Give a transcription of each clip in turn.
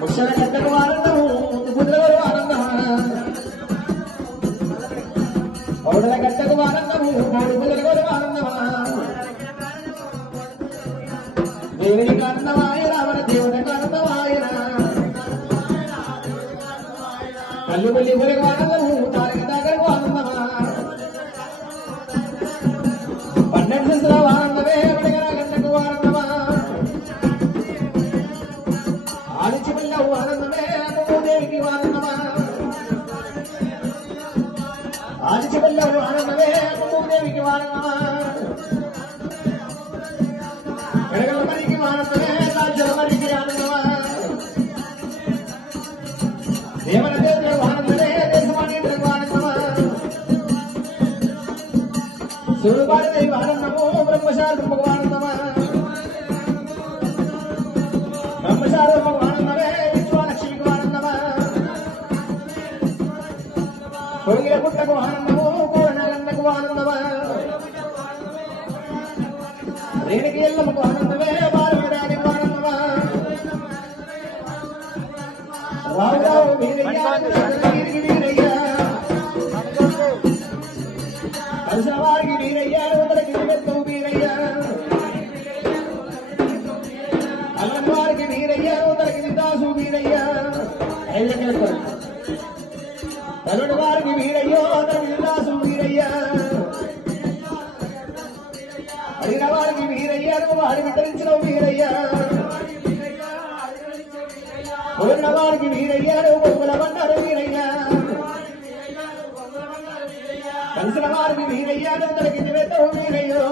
ముసల కట్టకు ఆనందము బుద్ధులు ఆనందమా పౌరుల కట్టకు ఆనందము పౌరు బుద్ధులు ఆనందమా దేవుని కారణమాయ రావణ దేవుని కారణమాయన కళ్ళు వెళ్ళి గురికి ఆనందము తారక తాగరకు ఆనందమా పన్నెండు సంవత్సరాలు ఆనందమే గంటకు ఆనందమా ఆడిచి వెళ్ళవు ఆనందమే అమ్మదేవికి ఆనందమా ఆడిచి వెళ్ళవు ఆనందమే అమ్మదేవికి ఆనందమా ఎడగల మరికి ఆనందమే రాజ్యాల మరికి ఆనందమా దేవన దేవుడు ఆనందమే దేశమానేంద్రకు ఆనందమా సురుబాడి ఆనందము బ్రహ్మశాలకు ఆనందమా బ్రహ్మశాలకు ఆనందమే విశ్వాలక్ష్మికి ఆనందమా కొయ్య గుట్టకు ఆనందము కోరణగన్నకు ఆనందమా రేణుకి ఎల్లమ్మకు ఆనందమే బాలడానికి ఆనందమా రావు వీరయ్యా వీరయ్యా కలిసినవారికి వీరయ్యా ఒకరికి నిమిత్తం వీరయ్యా అల్లం వారికి వీరయ్యా ఒకరికి నిదాసు వీరయ్యా తరుడు వారికి వీరయ్యో ఒకరికి నిదాసు వీరయ్యా అడిగిన వారికి వీరయ్యాను వారి వితరించిన వీరయ్యా కొన్న వారికి వీరయ్యాను బొమ్మల బండారు వీరయ్యా కలిసిన వారికి వీరయ్యాను తనకి నివేదం వీరయ్యో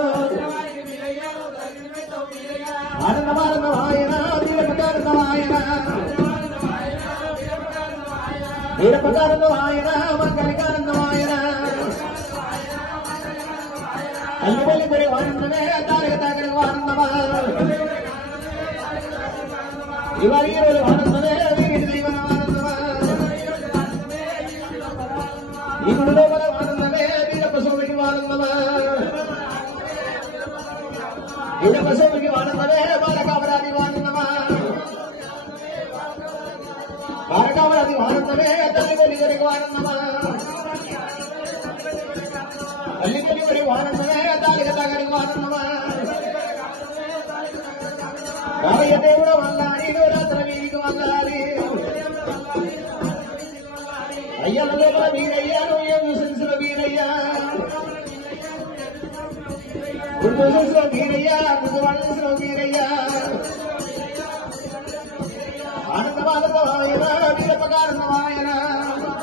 ఆనందమానందమాయన వీరపకానందమాయన వీరపకానందమాయన మంగళికానందమాయన అల్లిపల్లి పడి ఆనందమే తారక తాకరకు ఆనందమా ఇవాళ ఈ రోజు ఆనందమే వీరి దైవం ఆనందమా ఈ గుడి లోపల ఆనందమే వీరప్ప స్వామికి ఆనందమా వీరప్ప స్వామికి ఆనందమే బాలకామరాది ఆనందమా బాలకామరాది ఆనందమే తల్లి కొలి కొరకు ఆనందమా తల్లి కొలి కొరకు ఆనందమే తాలిక తాగరికి ఆనందమా రామయ్య దేవుడు వల్లాలి రాత్ర వీరికి వల్లాలి అయ్యల లోపల వీరయ్యాను ఏం విశ్వసించిన వీరయ్యా గుర్తు చూసిన వీరయ్యా గుర్తువాడు చూసిన వీరయ్యా ఆనందమానందమాయన వీరపకానంద